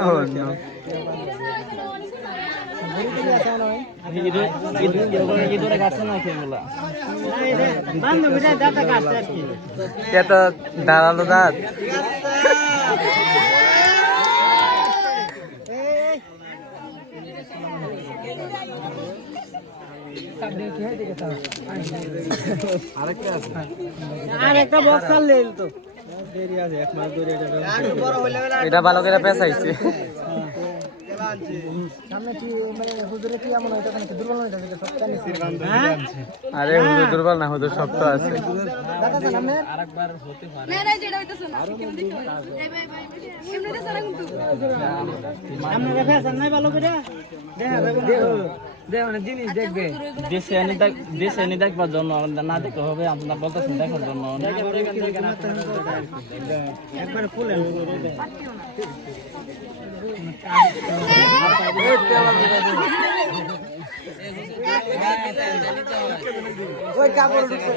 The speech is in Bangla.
Oh no. Ya তো দাঁড়ালো দাঁত আরেকটা বক্স আর লেল তো এটা ভালো করে পেঁচাইছে আরে হুজুর দুর্বল না হুজুর শক্ত আছে জিনিস দেখবে দেশে এনে দেখবার জন্য না দেখতে হবে আপনার বলতেছেন দেখার জন্য একবার ফুলে ওই কাপড় ঢুকছে